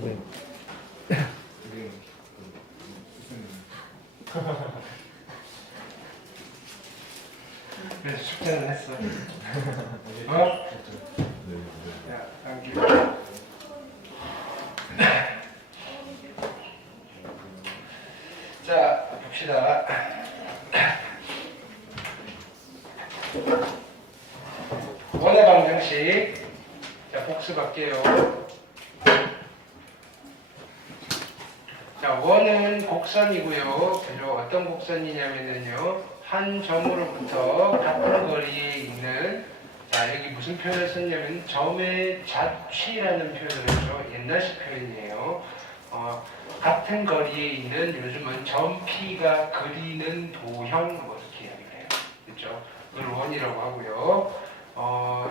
네. 그래서 숙제는 했어. 어? 야, 안기. 자, 봅시다. 원의 방정식. 자, 복습할게요. 자, 원은 곡선이고요. 그죠? 어떤 곡선이냐면요. 한 점으로부터 같은 거리에 있는, 자, 여기 무슨 표현을 썼냐면 점의 자취라는 표현을 했죠. 옛날식 표현이에요. 같은 거리에 있는, 요즘은 점 P가 그리는 도형, 뭐 이렇게 이야기를 해요. 그렇죠? 그걸 원이라고 하고요.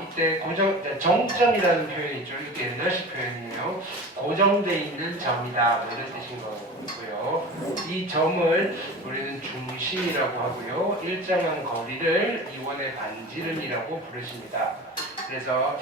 이때 정점이라는 표현이 있죠. 이게 옛날식 표현이에요. 고정되어 있는 점이다, 뭐 이런 뜻인 거고요. 이 점을 우리는 중심이라고 하고요. 일정한 거리를 이 원의 반지름이라고 부르십니다. 그래서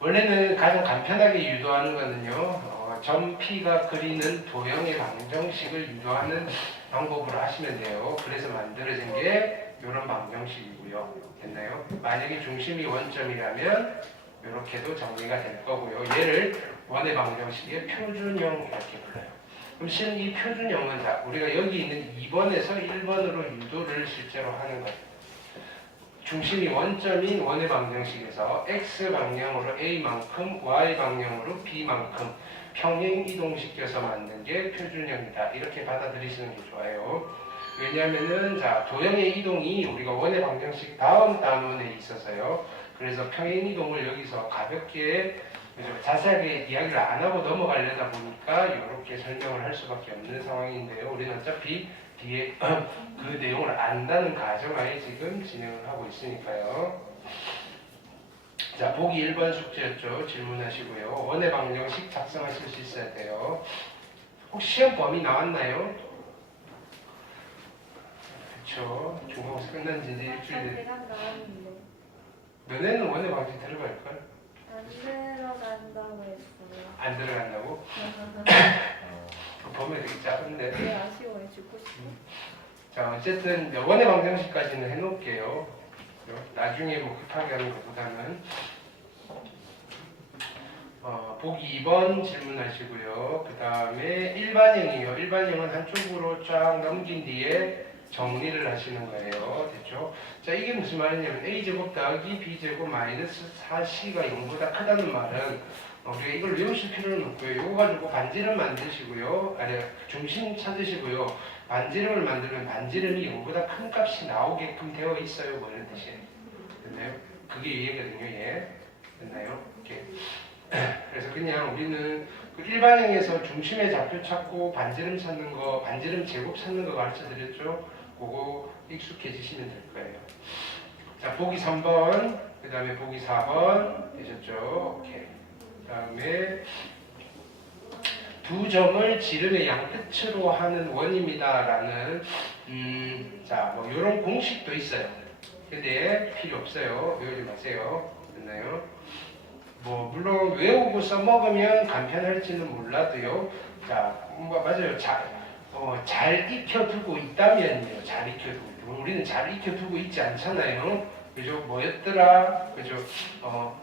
원래는 가장 간편하게 유도하는 거는요, 점 P가 그리는 도형의 방정식을 유도하는 방법으로 하시면 돼요. 그래서 만들어진 게 이런 방정식이고요. 됐나요? 만약에 중심이 원점이라면 이렇게도 정리가 될 거고요. 얘를 원의 방정식의 표준형 이렇게 불러요. 그럼 실은 이 표준형은 우리가 여기 있는 2번에서 1번으로 유도를 실제로 하는 거예요. 중심이 원점인 원의 방정식에서 x 방향으로 a만큼, y 방향으로 b만큼 평행 이동시켜서 만든 게 표준형이다. 이렇게 받아들이시는 게 좋아요. 왜냐하면은 도형의 이동이 우리가 원의 방정식 다음 단원에 있어서요. 그래서 평행 이동을 여기서 가볍게 자세하게 이야기를 안 하고 넘어가려다 보니까 이렇게 설명을 할 수밖에 없는 상황인데요. 우리는 어차피 뒤에 그 내용을 안다는 가정하에 지금 진행을 하고 있으니까요. 자, 보기 1번 숙제였죠. 질문하시고요. 원의 방정식 작성하실 수 있어야 돼요. 혹시 시험 범위 나왔나요? 그렇죠. 중간고사 끝난 지 이제 일주일 됐. 너네는 원의 방정식 들어갈걸? 안 들어간다고 했어요. 안 들어간다고? 범위 되게 작은데. 왜 아쉬워요? 죽고 싶어? 자, 어쨌든 원의 방정식까지는 해놓을게요. 나중에 뭐 급하게 하는 것보다는. 보기 2번 질문하시고요. 그 다음에 일반형이요. 일반형은 한쪽으로 쫙 넘긴 뒤에 정리를 하시는 거예요. 됐죠? 자, 이게 무슨 말이냐면 a제곱 더하기 b제곱 마이너스 4c가 0보다 크다는 말은 우리가 이걸 외우실 필요는 없고요. 이거 가지고 반지름 만드시고요. 아니, 중심 찾으시고요. 반지름을 만들면 반지름이 0보다 큰 값이 나오게끔 되어 있어요. 뭐 이런 뜻이에요. 됐나요? 그게 얘거든요. 얘. 됐나요? 이렇게. 그래서 그냥 우리는 그 일반형에서 중심의 좌표 찾고 반지름 찾는 거, 반지름 제곱 찾는 거 가르쳐 드렸죠? 그거 익숙해지시면 될 거예요. 자, 보기 3번, 그 다음에 보기 4번 되셨죠? 오케이. 그 다음에 두 점을 지름의 양끝으로 하는 원입니다라는 뭐 이런 공식도 있어요. 근데 필요 없어요. 외우지 마세요. 됐나요? 뭐 물론 외우고 써먹으면 간편할지는 몰라도요. 맞아요. 잘 익혀두고 있다면요. 잘 익혀두고 있다면. 우리는 잘 익혀두고 있지 않잖아요. 그죠? 뭐였더라? 그죠?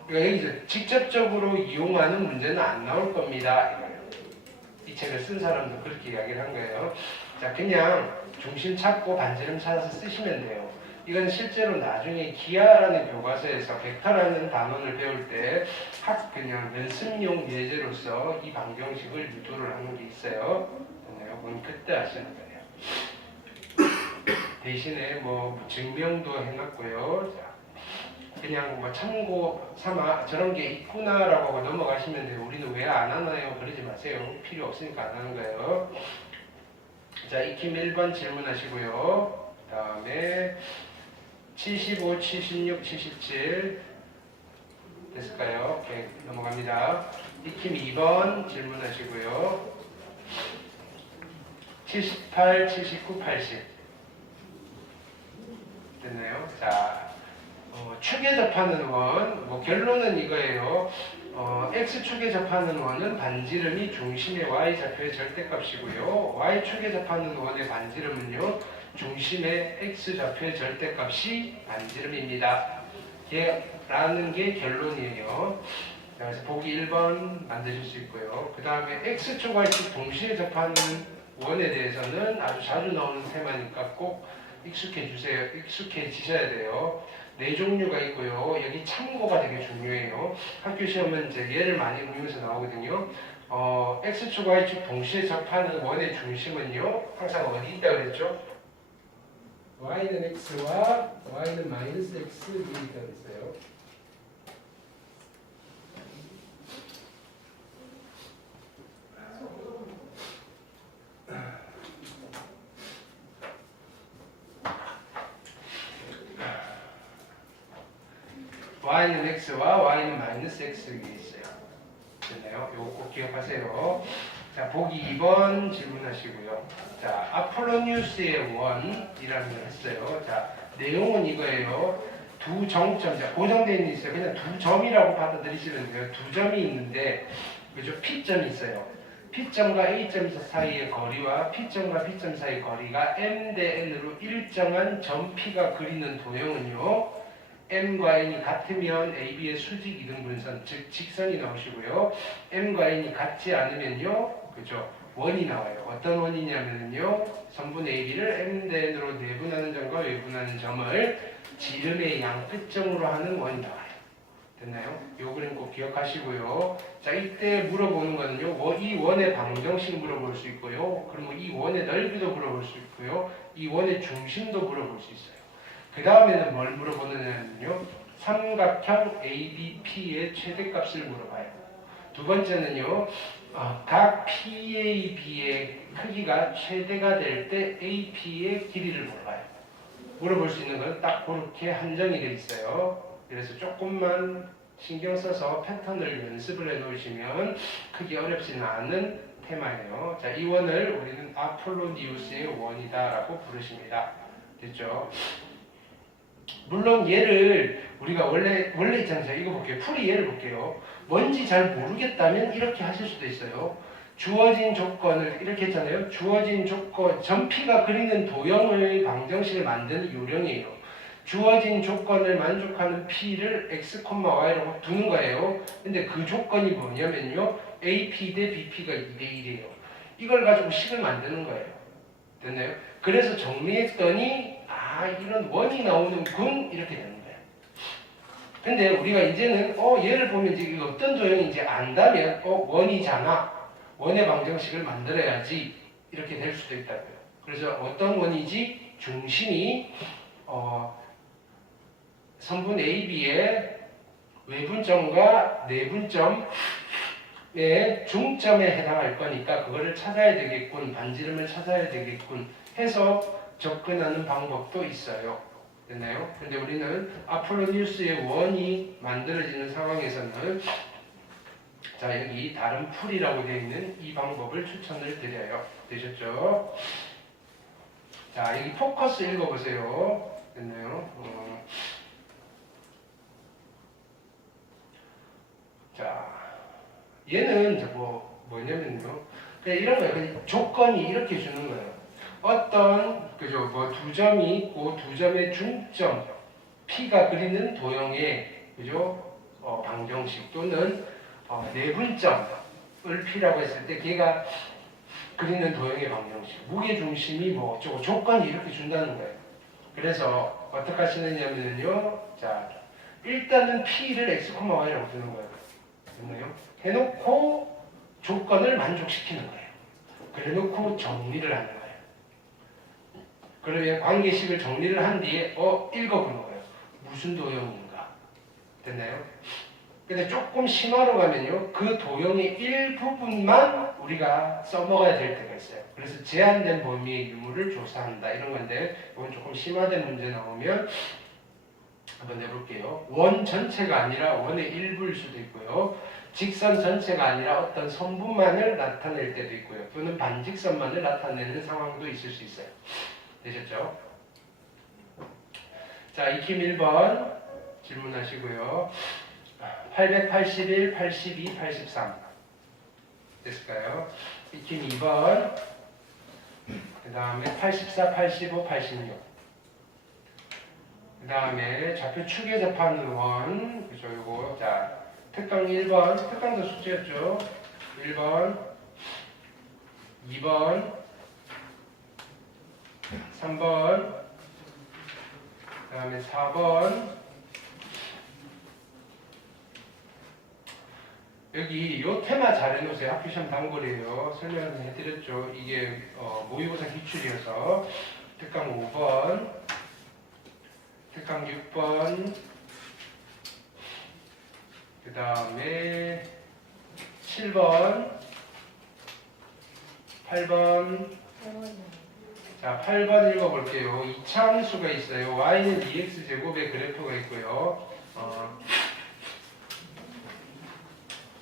우리가 여기서 직접적으로 이용하는 문제는 안 나올 겁니다. 이 책을 쓴 사람도 그렇게 이야기를 한 거예요. 자, 그냥 중심 찾고 반지름 찾아서 쓰시면 돼요. 이건 실제로 나중에 기하라는 교과서에서 벡터라는 단원을 배울 때 그냥 연습용 예제로서 이 방정식을 유도를 하는 게 있어요. 그건 그때 하시는 거예요. 대신에 뭐 증명도 해놨고요. 자, 그냥 뭐 참고 삼아 저런 게 있구나라고 하고 넘어가시면 돼요. 우리는 왜 안 하나요? 그러지 마세요. 필요 없으니까 안 하는 거예요. 자, 익힘 1번 질문하시고요. 그 다음에 75, 76, 77 됐을까요? 오케이, 넘어갑니다. 익힘 2번 질문하시고요. 78, 79, 80 됐나요? 자, 축에 접하는 원, 뭐 결론은 이거예요. x축에 접하는 원은 반지름이 중심의 y좌표의 절대값이고요. y축에 접하는 원의 반지름은요. 중심의 x좌표의 절대값이 반지름입니다. 라는 게 결론이에요. 자, 그래서 보기 1번 만드실 수 있고요. 그 다음에 x축, y축 동시에 접하는 원에 대해서는 아주 자주 나오는 테마니까 꼭 익숙해지셔야 돼요. 네 종류가 있고요. 여기 참고가 되게 중요해요. 학교 시험은 이제 얘를 많이 응용해서 나오거든요. x축, y축 동시에 접하는 원의 중심은요. 항상 어디 있다고 그랬죠? y는 x와 y는 마이너스 x 이렇게 있다고 했어요. y는 x와 y는 마이너스 x 위에 있어요. 됐나요? 요거 꼭 기억하세요. 자, 보기 2번 질문하시고요. 자, 아폴로니우스의 원이라는 걸 했어요. 자, 내용은 이거예요. 두 정점, 자, 고정되어 있는 있어요. 그냥 두 점이라고 받아들이시면 돼요. 두 점이 있는데, 그죠? P점이 있어요. P점과 A점 사이의 거리와 P점과 B점 사이의 거리가 M 대 N으로 일정한 점 P가 그리는 도형은요. M과 N이 같으면 AB의 수직 이등분선, 즉 직선이 나오시고요. M과 N이 같지 않으면요. 그죠? 원이 나와요. 어떤 원이냐면요. 선분 AB를 M 대 N으로 내분하는 점과 외분하는 점을 지름의 양 끝점으로 하는 원이 나와요. 됐나요? 요 그림 꼭 기억하시고요. 자, 이때 물어보는 거는요. 이 원의 방정식 물어볼 수 있고요. 그리고 이 원의 넓이도 물어볼 수 있고요. 이 원의 중심도 물어볼 수 있어요. 그 다음에는 뭘 물어보느냐면요. 삼각형 ABP의 최대값을 물어봐요. 두 번째는요. 각 PAB의 크기가 최대가 될 때 AP의 길이를 물어봐요. 물어볼 수 있는 건 딱 그렇게 한정이 되어 있어요. 그래서 조금만 신경 써서 패턴을 연습을 해 놓으시면 크게 어렵지는 않은 테마예요. 자, 이 원을 우리는 아폴로니우스의 원이다라고 부르십니다. 됐죠? 물론 얘를 우리가 원래 있잖아요. 이거 볼게요. 풀이 얘를 볼게요. 뭔지 잘 모르겠다면 이렇게 하실 수도 있어요. 주어진 조건을 이렇게 했잖아요. 주어진 조건, 점피가 그리는 도형의 방정식을 만드는 요령이에요. 주어진 조건을 만족하는 P를 x, y라고 두는 거예요. 근데 그 조건이 뭐냐면요. AP 대 BP가 2대 1이에요. 이걸 가지고 식을 만드는 거예요. 됐나요? 그래서 정리했더니 이런 원이 나오는군 이렇게 되는 거예요. 근데 우리가 이제는 얘를 보면 이제 이게 어떤 도형인지 안다면 원이잖아. 원의 방정식을 만들어야지 이렇게 될 수도 있다고요. 그래서 어떤 원이지? 중심이 선분 AB의 외분점과 내분점의 중점에 해당할 거니까 그거를 찾아야 되겠군. 반지름을 찾아야 되겠군 해서 접근하는 방법도 있어요. 됐나요? 근데 우리는 아폴로니우스의 원이 만들어지는 상황에서는 자, 여기 다른 풀이라고 되어 있는 이 방법을 추천을 드려요. 되셨죠? 자, 여기 포커스 읽어보세요. 됐나요? 자, 얘는 이제 뭐냐면요. 그냥 이런 거예요. 그냥 조건이 이렇게 주는 거예요. 어떤 두 점이 있고 두 점의 중점 P가 그리는 도형의 방정식 또는 내분점을 P라고 했을 때 걔가 그리는 도형의 방정식 무게 중심이 어쩌고 조건이 이렇게 준다는 거예요. 그래서 어떻게 하시느냐면요. 자, 일단은 P를 x, y라고 두는 거예요. 됐나요? 해놓고 조건을 만족시키는 거예요. 그래놓고 정리를 하는 거예요. 그러면 관계식을 정리를 한 뒤에 읽어보는 거예요. 무슨 도형인가? 됐나요? 근데 조금 심화로 가면요. 그 도형의 일부분만 우리가 써먹어야 될 때가 있어요. 그래서 제한된 범위의 유무를 조사한다. 이런 건데 이건 조금 심화된 문제 나오면 한번 내볼게요. 원 전체가 아니라 원의 일부일 수도 있고요. 직선 전체가 아니라 어떤 선분만을 나타낼 때도 있고요. 또는 반직선만을 나타내는 상황도 있을 수 있어요. 되셨죠? 자, 익힘 1번 질문하시고요. 881, 82, 83 됐을까요? 익힘 2번 그 다음에 84, 85, 86 그 다음에 좌표 축에 접하는 원 그죠 요거 자 특강 1번 특강도 숙제였죠 1번 2번 3번 그 다음에 4번 여기 요 테마 잘 해놓으세요. 학교 시험 단골이에요. 설명을 해드렸죠. 이게 모의고사 기출이어서 특강 5번, 특강 6번, 그 다음에 7번, 8번. 자, 8번 읽어볼게요. 이차함수가 있어요. y는 2x제곱의 그래프가 있고요.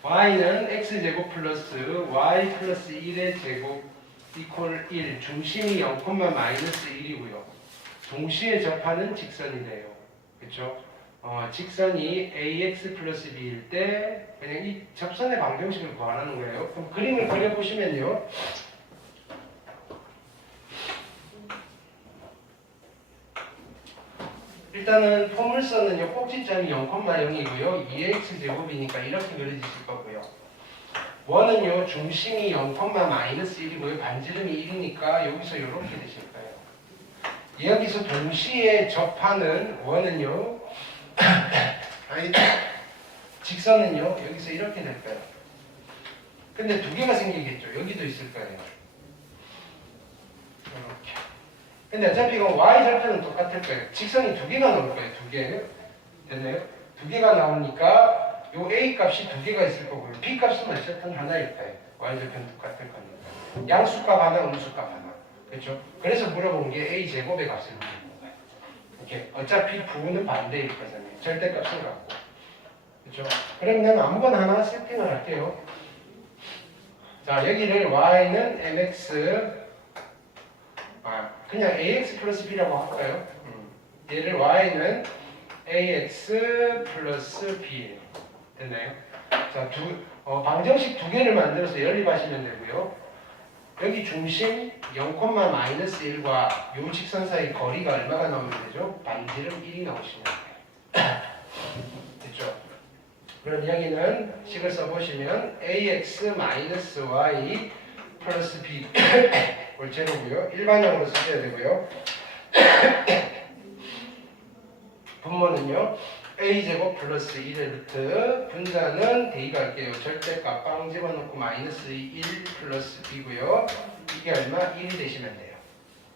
y는 x제곱 플러스 y 플러스 1의 제곱 이퀄 1 중심이 0, 마이너스 1이고요. 동시에 접하는 직선이래요. 그렇죠? 직선이 ax 플러스 b일 때 그냥 이 접선의 방정식을 구하라는 거예요. 그럼 그림을 그려보시면요. 일단은 포물선은요 꼭지점이 0,0이고요 2x제곱이니까 이렇게 그려지실 거고요 원은요 중심이 0, 마이너스 1이고요 반지름이 1이니까 여기서 이렇게 되실 거예요 여기서 동시에 접하는 원은요 직선은요 여기서 이렇게 될 거예요 근데 두 개가 생기겠죠 여기도 있을 거예요 이렇게 근데 어차피 이건 y절편은 똑같을 거예요. 직선이 두 개가 나올 거예요. 두 개. 됐나요? 두 개가 나오니까 요 a 값이 두 개가 있을 거고요. b 값은 어쨌든 하나일 거예요. y절편 똑같을 거니까. 양수값 하나, 음수값 하나. 그렇죠? 그래서 물어본 게 a 제곱의 값을 물어본 거예요. 이렇게 어차피 부호는 반대일 거잖아요. 절대값을 갖고. 그렇죠? 그럼 그냥 아무거나 하나 세팅을 할게요. 자, 여기를 y는 mx 그냥 ax 플러스 b라고 할까요? 얘를 y는 ax 플러스 b 됐나요? 자, 방정식 두 개를 만들어서 연립하시면 되고요. 여기 중심 0, 마이너스 1과 요 직선 사이 거리가 얼마가 나오면 되죠? 반지름 1이 나오시면 돼요. 됐죠? 그럼 여기는 식을 써보시면 ax 마이너스 y 플러스 b 골제로고요. 일반형으로 쓰셔야 되고요. 분모는요. a제곱 플러스 1의 루트 분자는 대입 할게요. 절대값 빵 집어넣고 마이너스 1 플러스 b고요. 이게 얼마? 1이 되시면 돼요.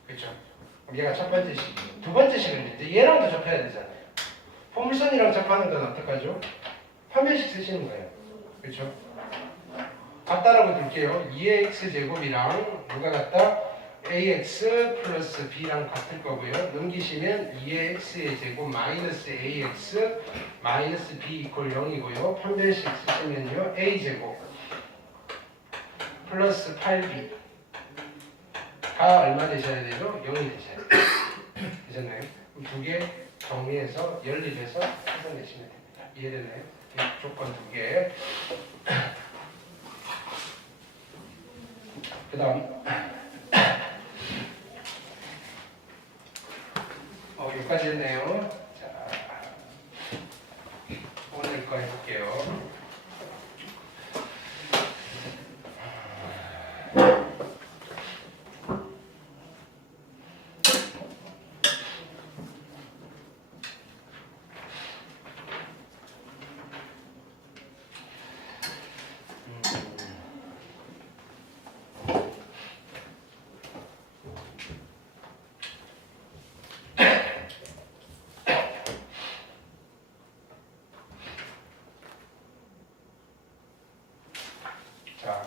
그렇죠? 그럼 얘가 첫 번째 식이고 두 번째 식은 이제 얘랑도 접해야 되잖아요. 포물선이랑 접하는 건 어떡하죠? 판별식 쓰시는 거예요. 그렇죠? 같다라고 둘게요. 2x제곱이랑 누가 같다? ax 플러스 b랑 같을 거고요. 넘기시면 2x의 제곱 마이너스 ax 마이너스 b 이퀄 0이고요. 판별식 쓰시면요. a제곱 플러스 8b가 얼마 되셔야 되죠? 0이 되셔야 돼요. 되셨나요? 두 개 정리해서 연립해서 해석내시면 됩니다. 이해되나요? 조건 두 개. 그 다음 여기까지 했네요. 자, 오늘 거 해볼게요. 자,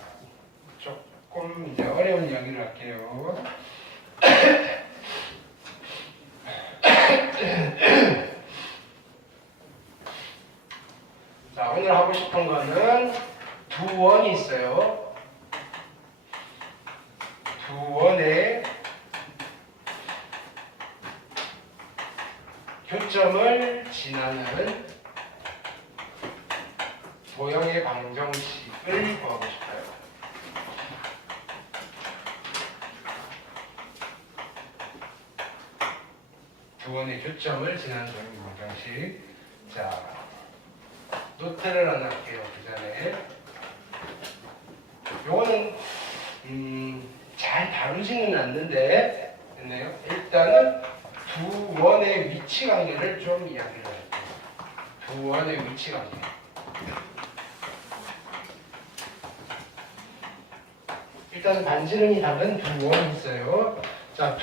조금 이제 어려운 이야기를 할게요. 자, 오늘 하고 싶은 거는 두 원이 있어요. 두 원의 교점을 지나는 모형의 방정식을 구하고 싶어요. 두 원의 교점을 지나는 모형의 방정식. 자, 노트를 하나 할게요. 그 전에 요거는 잘 다루지는 않는데 됐나요? 일단은 두 원의 위치 관계를 좀 이야기를 할게요. 두 원의 위치 관계. 일단 반지름이 다른 두 원이 있어요. 자,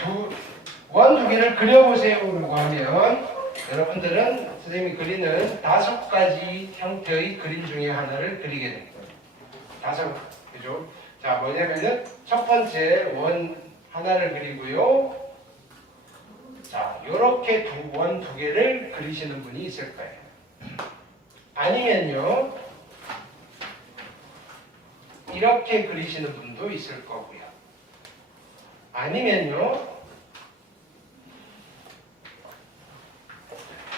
원 두 개를 그려보세요라고 하면 여러분들은 선생님이 그리는 5가지 형태의 그림 중에 하나를 그리게 될 거예요. 5, 그죠? 자, 뭐냐면은 첫 번째 원 하나를 그리고요. 자, 요렇게 원 두 개를 그리시는 분이 있을 거예요. 아니면요, 이렇게 그리시는 분도 있을 거고요. 아니면요,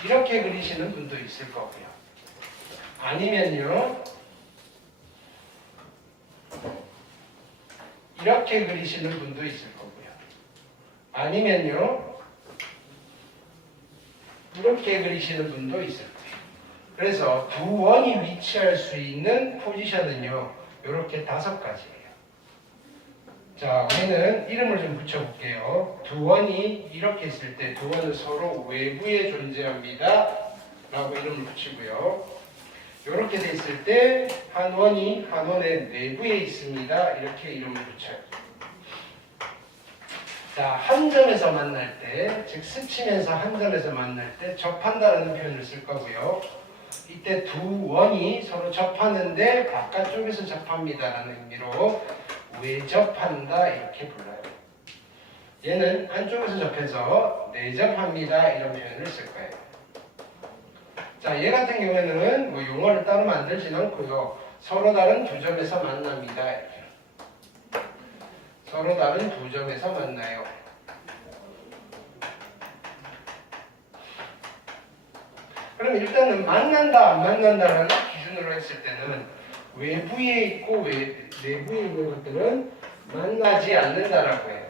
이렇게 그리시는 분도 있을 거고요. 아니면요, 이렇게 그리시는 분도 있을 거고요. 아니면요, 이렇게 그리시는 분도 있을 거예요. 그래서 두 원이 위치할 수 있는 포지션은요, 이렇게 5가지예요. 자, 우리는 이름을 좀 붙여볼게요. 두 원이 이렇게 있을 때 두 원은 서로 외부에 존재합니다 라고 이름을 붙이고요. 이렇게 돼 있을 때 한 원이 한 원의 내부에 있습니다. 이렇게 이름을 붙여요. 자, 한 점에서 만날 때, 즉 스치면서 한 점에서 만날 때 접한다라는 표현을 쓸 거고요. 이때 두 원이 서로 접하는데 바깥쪽에서 접합니다라는 의미로 외접한다 이렇게 불러요. 얘는 안쪽에서 접해서 내접합니다 이런 표현을 쓸 거예요. 자, 얘 같은 경우에는 뭐 용어를 따로 만들지는 않고요. 서로 다른 두 점에서 만납니다. 이렇게. 서로 다른 두 점에서 만나요. 그럼 일단은 만난다 안 만난다라는 기준으로 했을 때는 외부에 있고 내부에 있는 것들은 만나지 않는다라고 해요.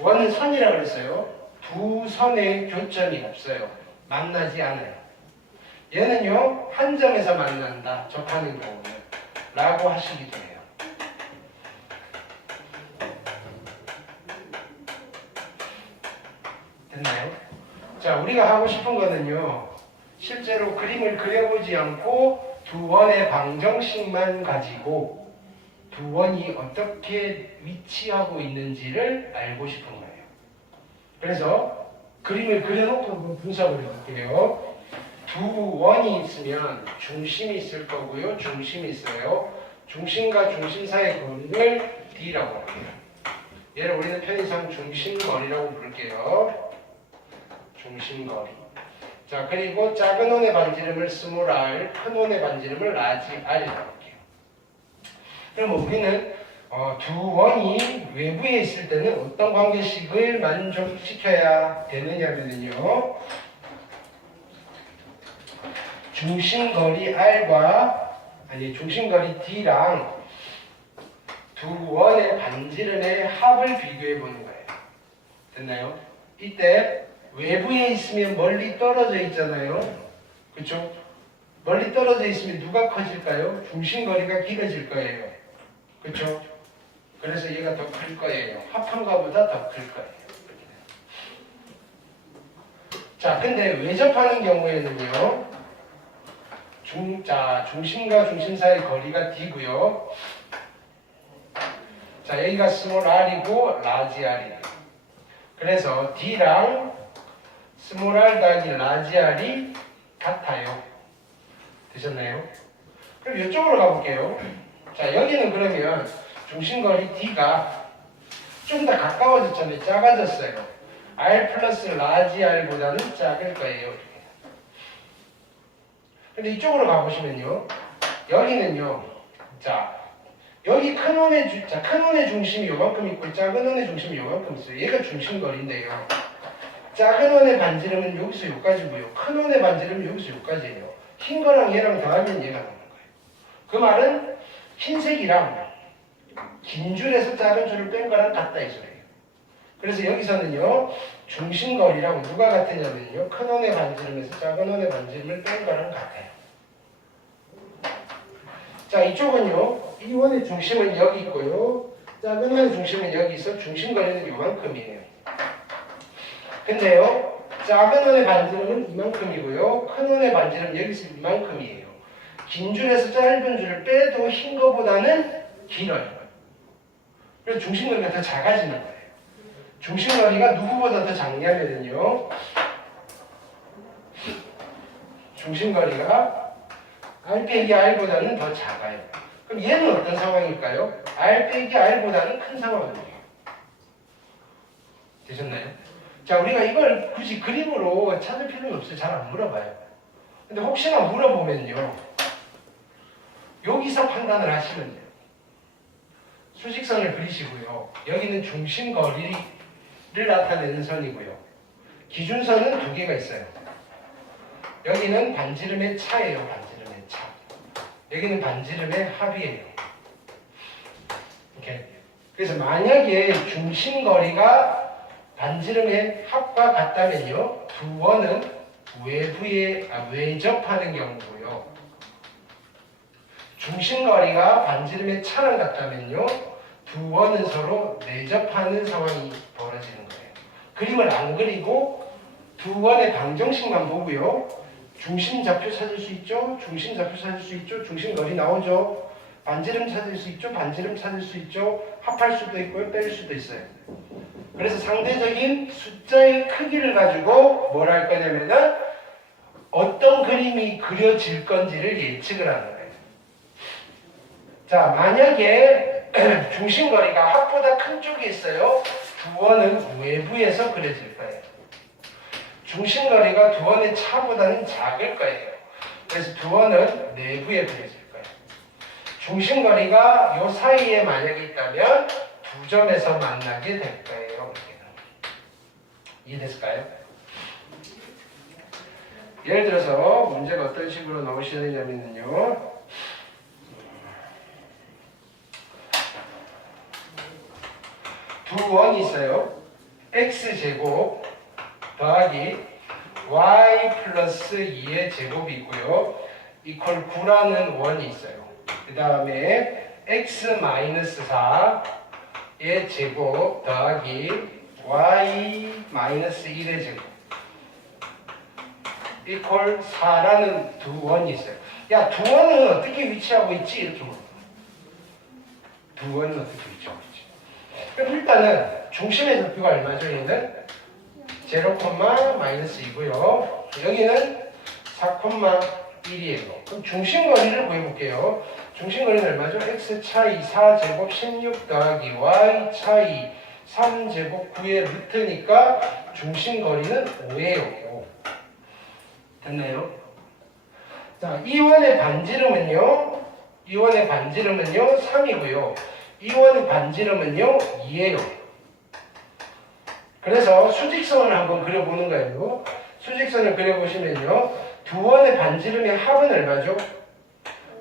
원은 선이라고 했어요. 두 선의 교점이 없어요. 만나지 않아요. 얘는요, 한 점에서 만난다, 접하는 경우는 라고 하시기도 해요. 됐나요? 자, 우리가 하고 싶은 거는요, 실제로 그림을 그려보지 않고 두 원의 방정식만 가지고 두 원이 어떻게 위치하고 있는지를 알고 싶은 거예요. 그래서 그림을 그려놓고 분석을 해볼게요. 두 원이 있으면 중심이 있을 거고요. 중심이 있어요. 중심과 중심 사이의 거리를 D라고 할게요. 얘를 우리는 편의상 중심거리라고 부를게요. 중심거리. 자, 그리고 작은 원의 반지름을 스몰 r, 큰 원의 반지름을 라지 r이라고 할게요. 그럼 우리는 두 원이 외부에 있을 때는 어떤 관계식을 만족시켜야 되느냐면요, 중심거리 r과 중심거리 d랑 두 원의 반지름의 합을 비교해 보는 거예요. 됐나요? 이때 외부에 있으면 멀리 떨어져 있잖아요. 그렇죠? 멀리 떨어져 있으면 누가 커질까요? 중심거리가 길어질 거예요. 그렇죠? 그래서 얘가 더 클 거예요. 합한 거보다 더 클 거예요. 자, 근데 외접하는 경우에는요, 중심과 중심 사이 거리가 D고요. 자, 여기가 스몰 r이고 라지 r이에요. 그래서 D랑 스몰 r 더하기 라지 r이 같아요. 되셨나요? 그럼 이쪽으로 가볼게요. 자, 여기는 그러면 중심거리 D가 좀 더 가까워졌잖아요. 작아졌어요. R 플러스 라지 R보다는 작을 거예요. 근데 이쪽으로 가보시면요. 여기는요. 자, 여기 큰 원의 중심이 요만큼 있고 작은 원의 중심이 요만큼 있어요. 얘가 중심거리인데요. 작은 원의 반지름은 여기서 여기까지고요. 큰 원의 반지름은 여기서 여기까지예요. 흰 거랑 얘랑 더하면 얘가 나오는 거예요. 그 말은 흰색이랑 긴 줄에서 작은 줄을 뺀 거랑 같다 이 소리예요. 그래서 여기서는요 중심거리랑 누가 같으냐면요 큰 원의 반지름에서 작은 원의 반지름을 뺀 거랑 같아요. 자 이쪽은요 이 원의 중심은 여기 있고요 작은 원의 중심은 여기 있어 중심거리는 이만큼이에요. 근데요 작은 원의 반지름은 이만큼이고요 큰 원의 반지름은 여기서 이만큼이에요. 긴 줄에서 짧은 줄을 빼도 흰 거보다는 길어요. 그래서 중심거리가 더 작아지는 거예요. 중심거리가 누구보다 더 작냐면요 중심거리가 R 빼기 R보다는 더 작아요. 그럼 얘는 어떤 상황일까요? R 빼기 R보다는 큰 상황이에요. 되셨나요? 자 우리가 이걸 굳이 그림으로 찾을 필요는 없어요. 잘 안 물어봐요. 근데 혹시나 물어보면요 여기서 판단을 하시면 돼요. 수직선을 그리시고요 여기는 중심거리를 나타내는 선이고요 기준선은 두 개가 있어요. 여기는 반지름의 차예요. 반지름의 차. 여기는 반지름의 합이에요. 오케이. 그래서 만약에 중심거리가 반지름의 합과 같다면요 두 원은 외접하는 경우고요 중심거리가 반지름의 차랑 같다면요 두 원은 서로 내접하는 상황이 벌어지는 거예요. 그림을 안 그리고 두 원의 방정식만 보고요 중심 좌표 찾을 수 있죠. 중심 좌표 찾을 수 있죠. 중심거리 나오죠. 반지름 찾을 수 있죠. 반지름 찾을 수 있죠. 합할 수도 있고요. 뺄 수도 있어요. 그래서 상대적인 숫자의 크기를 가지고 뭘 할 거냐면은 어떤 그림이 그려질 건지를 예측을 하는 거예요. 자, 만약에 중심거리가 합보다 큰 쪽에 있어요. 두 원은 외부에서 그려질 거예요. 중심거리가 두 원의 차보다는 작을 거예요. 그래서 두 원은 내부에 그려질 거예요. 중심거리가 요 사이에 만약에 있다면 두 점에서 만나게 될 거예요. 이해됐을까요? 예를 들어서 문제가 어떤 식으로 나오셔야 되냐면요. 두 원이 있어요. x제곱 더하기 y 플러스 2의 제곱이 있고요. 이퀄 9라는 원이 있어요. 그 다음에 x 마이너스 4의 제곱 더하기 y 마이너스 1의 제곱 이퀄 4라는 두 원이 있어요. 야, 두 원은 어떻게 위치하고 있지? 이렇게 물어요. 두 원은 어떻게 위치하고 있지? 그럼 일단은 중심의 좌표가 얼마죠? 얘는 0,-2고요. 여기는 4,1이에요. 그럼 중심거리를 구해볼게요. 중심거리는 얼마죠? x 차이 4제곱 16 더하기 y 차이 3제곱 9의 루트니까 중심거리는 5예요. 됐나요? 자, 이 원의 반지름은요. 3이고요. 이 원의 반지름은요 2예요. 그래서 수직선을 한번 그려보는 거예요. 수직선을 그려보시면요 두 원의 반지름의 합은 얼마죠?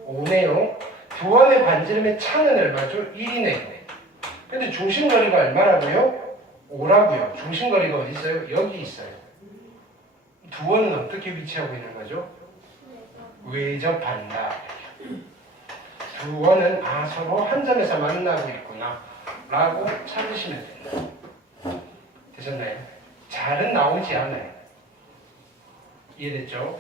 5네요. 두 원의 반지름의 차는 얼마죠? 1이네요. 근데 중심거리가 얼마라고요? 5라고요. 중심거리가 어디 있어요? 여기 있어요. 두 원은 어떻게 위치하고 있는 거죠? 외접한다. 두 원은 서로 한 점에서 만나고 있구나 라고 찾으시면 됩니다. 되셨나요? 잘은 나오지 않아요. 이해됐죠?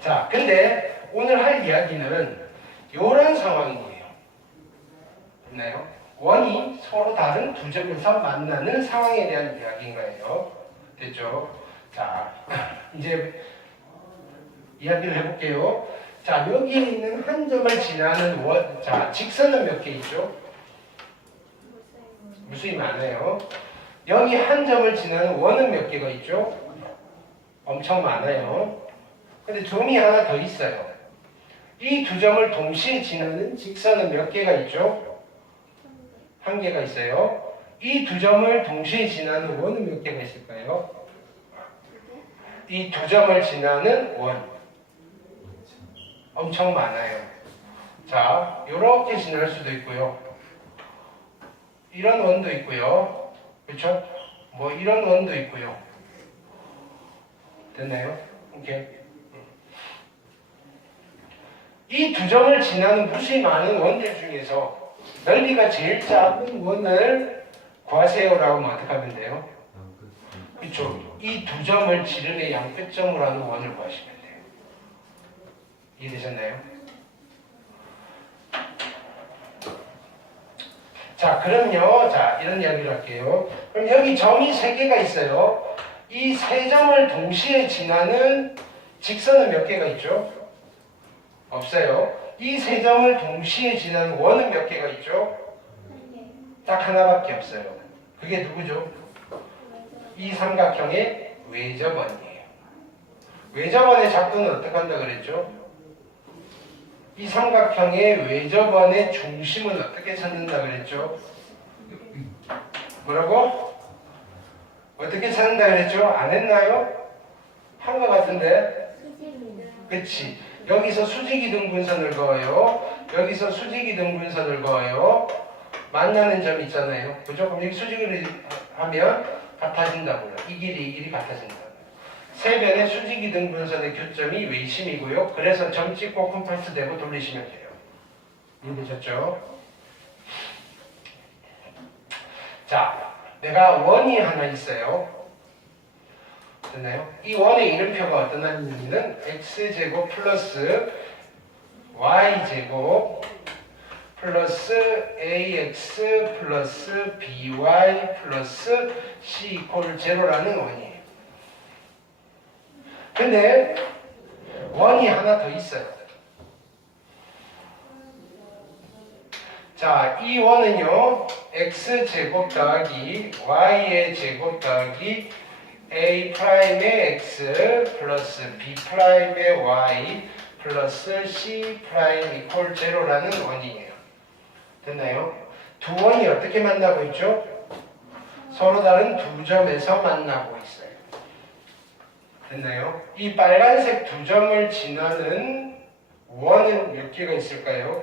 자, 근데 오늘 할 이야기는 이런 상황이에요. 됐나요? 원이 서로 다른 두 점에서 만나는 상황에 대한 이야기인 거예요. 됐죠? 자, 이제 이야기를 해볼게요. 자, 여기에 있는 한 점을 지나는 원, 자, 직선은 몇 개 있죠? 무수히 많아요. 여기 한 점을 지나는 원은 몇 개가 있죠? 엄청 많아요. 근데 점이 하나 더 있어요. 이 두 점을 동시에 지나는 직선은 몇 개가 있죠? 한 개가 있어요. 이 두 점을 동시에 지나는 원은 몇 개가 있을까요? 이 두 점을 지나는 원 엄청 많아요. 자, 이렇게 지날 수도 있고요. 이런 원도 있고요. 그렇죠? 뭐 이런 원도 있고요. 됐나요? 오케이. 이 두 점을 지나는 무수히 많은 원들 중에서 넓이가 제일 작은 원을 구하세요라고 하면 어떻게 하면 돼요? 그렇죠. 이 두 점을 지름의 양끝점으로 하는 원을 구하시면 돼요. 이해되셨나요? 자, 그럼요. 자, 이런 이야기를 할게요. 그럼 여기 점이 세 개가 있어요. 이 세 점을 동시에 지나는 직선은 몇 개가 있죠? 없어요. 이 세 점을 동시에 지나는 원은 몇 개가 있죠? 딱 하나밖에 없어요. 그게 누구죠? 이 삼각형의 외접원이에요. 외접원의 작도는 어떻게 한다 그랬죠? 이 삼각형의 외접원의 중심은 어떻게 찾는다 그랬죠? 뭐라고? 어떻게 찾는다 그랬죠? 안 했나요? 한 것 같은데? 그치. 여기서 수직이등분선을 그어요. 여기서 수직이등분선을 그어요. 만나는 점 있잖아요. 그죠? 그럼 여기 수직을 하면 같아진다고요. 이 길이 같아진다고요. 세 변의 수직이등분선의 교점이 외심이고요. 그래서 점 찍고 컴파스 대고 돌리시면 돼요. 이해되셨죠? 자, 내가 원이 하나 있어요. 됐나요? 이 원의 이름표가 어떤 의미는 x제곱 플러스 y제곱 플러스 ax 플러스 by 플러스 c 이퀄 제로라는 원이에요. 근데 원이 하나 더 있어요. 자, 이 원은요 x제곱 더하기 y의 제곱 더하기 a 프라임의 x 플러스 b 프라임의 y 플러스 c 프라임 이퀄 제로라는 원이에요. 됐나요? 두 원이 어떻게 만나고 있죠? 서로 다른 두 점에서 만나고 있어요. 됐나요? 이 빨간색 두 점을 지나는 원은 몇 개가 있을까요?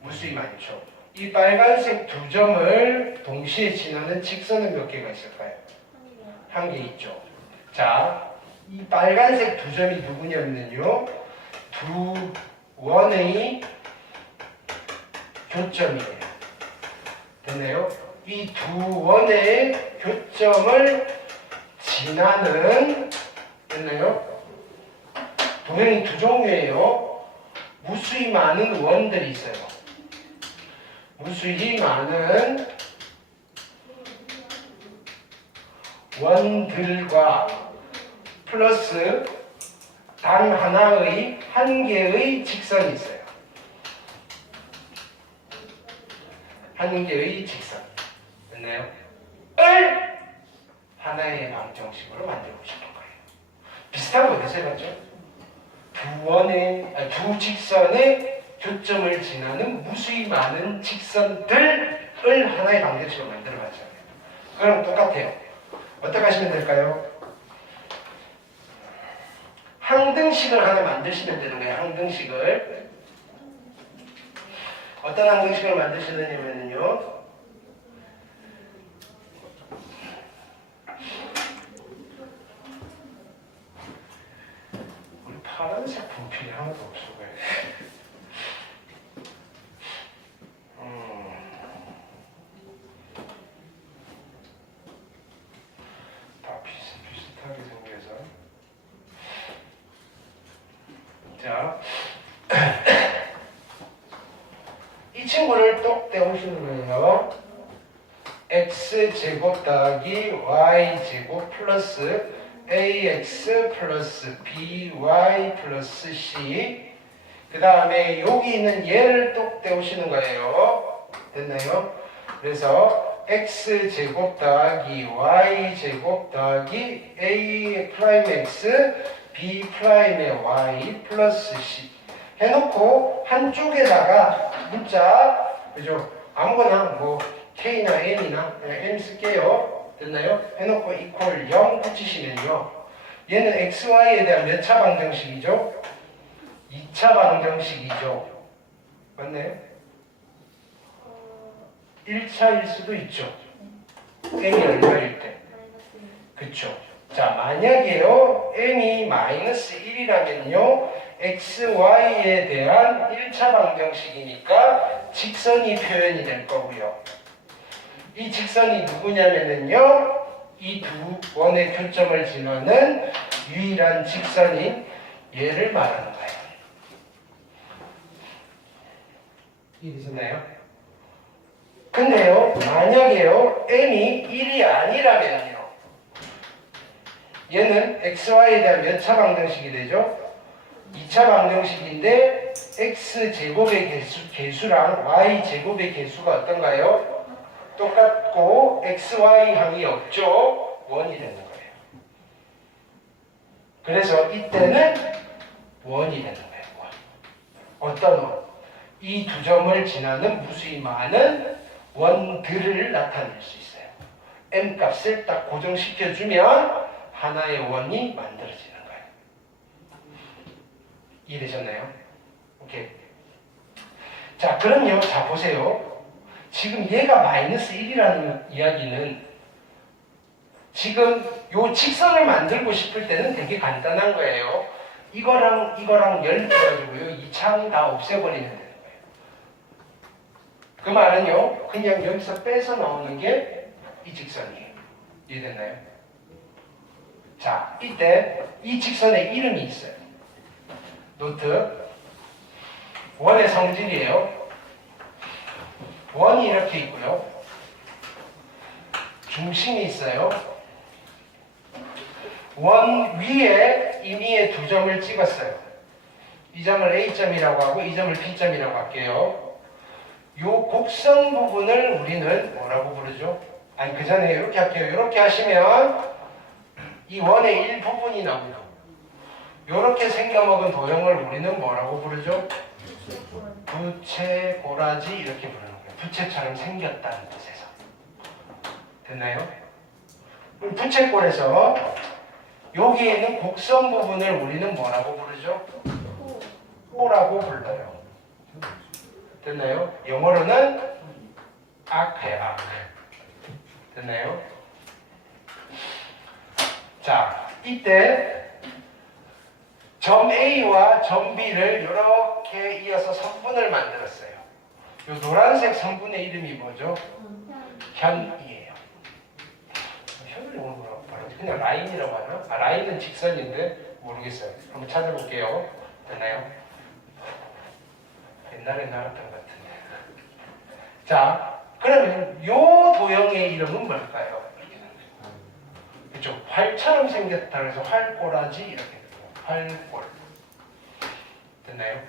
무수히 많죠. 이 빨간색 두 점을 동시에 지나는 직선은 몇 개가 있을까요? 한 개 있죠. 자, 이 빨간색 두 점이 누구냐면요. 두 원의 교점이에요. 됐나요? 이 두 원의 교점을 지나는, 됐나요? 도형이 두 종류예요. 무수히 많은 원들이 있어요. 무수히 많은 원들과 플러스 단 하나의 한 개의 직선이 있어요. 한 개의 직선. 됐나요? 을 하나의 방정식으로 만들고 싶은 거예요. 비슷한 거 어디서 해봤죠? 두 직선의 교점을 지나는 무수히 많은 직선들을 하나의 방정식으로 만들어봤잖아요. 그럼 똑같아요. 어떻게 하시면 될까요? 항등식을 하나 만드시면 되는 거예요. 항등식을. 어떤 항등식을 만드시느냐면요. 우리 파란색 분필이 하나도 없어. 왜? 다 비슷하게 생겨서. 자, 이 친구를 똑 떼오시는 거예요. x제곱 더하기 y제곱 플러스 ax 플러스 by 플러스 c. 그 다음에 여기 있는 얘를 똑 떼오시는 거예요. 됐나요? 그래서 x제곱 더하기 y제곱 더하기 a 프라임 x b 프라임의 y 플러스 c 해놓고 한쪽에다가 문자, 그죠? 아무거나 뭐 k나 m이나 그냥 m 쓸게요. 됐나요? 해놓고 이퀄 0 붙이시면요. 얘는 xy에 대한 몇 차 방정식이죠? 2차 방정식이죠. 맞나요? 1차일 수도 있죠. m이 얼마일 때? 마이너스 1. 그쵸. 자, 만약에요, m이 마이너스 1이라면요, xy에 대한 1차 방정식이니까 직선이 표현이 될 거고요. 이 직선이 누구냐면은요, 이 두 원의 교점을 지나는 유일한 직선인 얘를 말하는 거예요. 이해되셨나요? 근데요, 만약에요, m이 1이 아니라면요, 얘는 xy에 대한 몇 차 방정식이 되죠? 2차 방정식인데 x제곱의 개수랑 y제곱의 개수가 어떤가요? 똑같고 xy항이 없죠? 원이 되는 거예요. 그래서 이때는 원이 되는 거예요. 원. 어떤 원? 이 두 점을 지나는 무수히 많은 원들을 나타낼 수 있어요. m 값을 딱 고정시켜주면 하나의 원이 만들어지는 거예요. 이해되셨나요? 오케이. 자, 그럼요. 자, 보세요. 지금 얘가 마이너스 1이라는 이야기는 지금 요 직선을 만들고 싶을 때는 되게 간단한 거예요. 이거랑 연결해가지고요. 이 창 다 없애버리면 되는 거예요. 그 말은요. 그냥 여기서 빼서 나오는 게 이 직선이에요. 이해됐나요? 자, 이때 이 직선에 이름이 있어요. 노트. 원의 성질이에요. 원이 이렇게 있고요. 중심이 있어요. 원 위에 임의의 두 점을 찍었어요. 이 점을 A점이라고 하고 이 점을 B점이라고 할게요. 요 곡선 부분을 우리는 뭐라고 부르죠? 아니, 그 전에 이렇게 할게요. 이렇게 하시면 이 원의 일부분이 나오죠. 이렇게 생겨먹은 도형을 우리는 뭐라고 부르죠? 부채고라지 이렇게 부르는 거예요. 부채처럼 생겼다는 뜻에서. 됐나요? 부채꼴에서 여기에 있는 곡선 부분을 우리는 뭐라고 부르죠? 호라고 불러요. 됐나요? 영어로는 arc예요, arc. 됐나요? 자, 이때 점 A와 점 B를 이렇게 이어서 성분을 만들었어요. 이 노란색 성분의 이름이 뭐죠? 현이에요. 현을 영어로 뭐라고 말하지? 그냥 라인이라고 하나? 아, 라인은 직선인데 모르겠어요. 한번 찾아볼게요. 됐나요? 옛날에 나왔던 것 같은데. 자, 그러면 이 도형의 이름은 뭘까요? 그렇죠. 활처럼 생겼다 그래서 활꼬라지 이렇게 돼요. 활꼴. 됐나요?